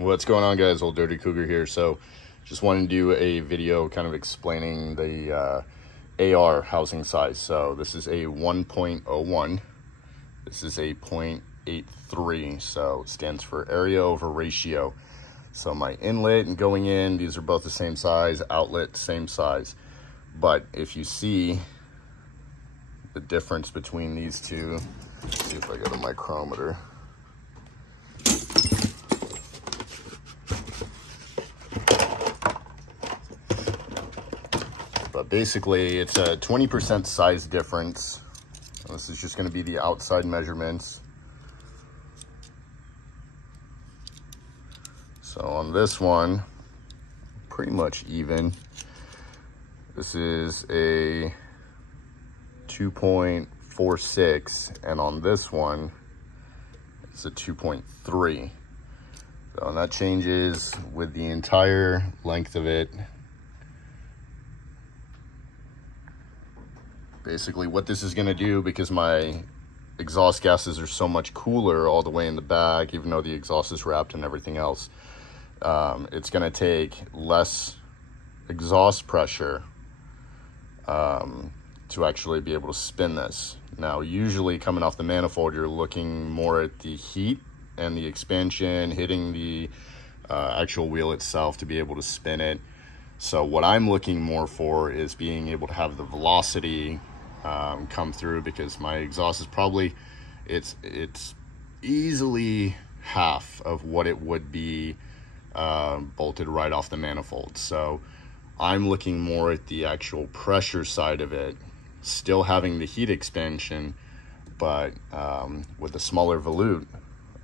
What's going on, guys? Old Dirty Cougar here. So just wanted to do a video kind of explaining the AR housing size. So this is a 1.01. This is a 0.83. So it stands for area over ratio. So my inlet and going in, these are both the same size, outlet, same size. But if you see the difference between these two, let's see if I get a micrometer. But basically, it's a 20% size difference. This is just going to be the outside measurements. So on this one, pretty much even. This is a 2.46, and on this one, it's a 2.3. So, and that changes with the entire length of it. Basically what this is going to do, because my exhaust gases are so much cooler all the way in the back, even though the exhaust is wrapped and everything else, it's going to take less exhaust pressure to actually be able to spin this. Now, usually coming off the manifold, you're looking more at the heat and the expansion hitting the actual wheel itself to be able to spin it. So what I'm looking more for is being able to have the velocity come through, because my exhaust is probably, it's easily half of what it would be bolted right off the manifold. So I'm looking more at the actual pressure side of it, still having the heat expansion, but with a smaller volute,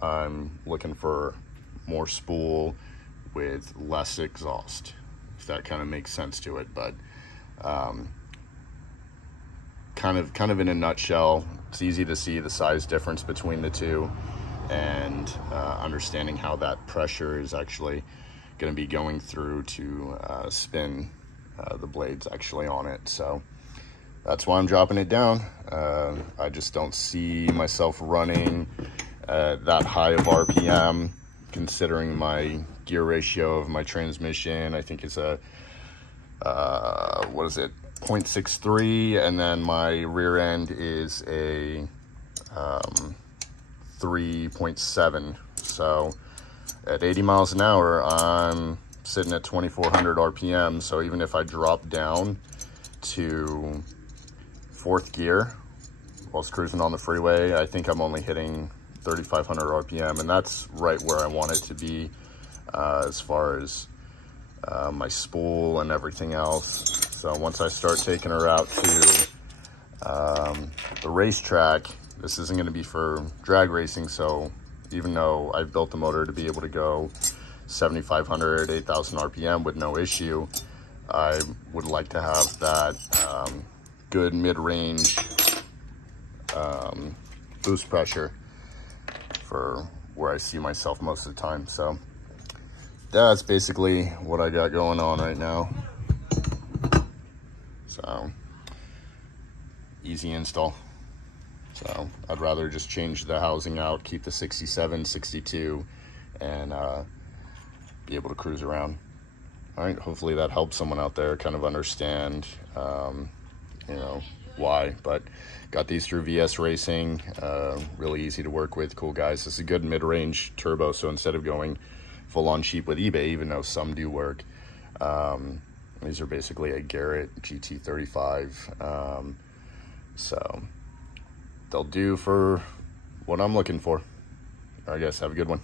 I'm looking for more spool with less exhaust, if that kind of makes sense to it. But kind of in a nutshell, it's easy to see the size difference between the two, and understanding how that pressure is actually going to be going through to spin the blades actually on it. So that's why I'm dropping it down. I just don't see myself running that high of RPM, considering my gear ratio of my transmission. I think it's a what is it, 0.63, and then my rear end is a 3.7. So at 80 miles an hour, I'm sitting at 2400 RPM. So even if I drop down to fourth gear whilst cruising on the freeway, I think I'm only hitting 3500 RPM, and that's right where I want it to be as far as my spool and everything else. So once I start taking her out to the racetrack, this isn't going to be for drag racing. So even though I've built the motor to be able to go 7,500, 8,000 RPM with no issue, I would like to have that good mid-range boost pressure for where I see myself most of the time. So that's basically what I got going on right now. So easy install. So I'd rather just change the housing out, keep the 67, 62, and be able to cruise around. All right, hopefully that helps someone out there kind of understand, you know, why. But got these through VS Racing, really easy to work with, cool guys. This is a good mid-range turbo, so instead of going full-on cheap with eBay, even though some do work, these are basically a Garrett GT35. So they'll do for what I'm looking for. All right, guys, have a good one.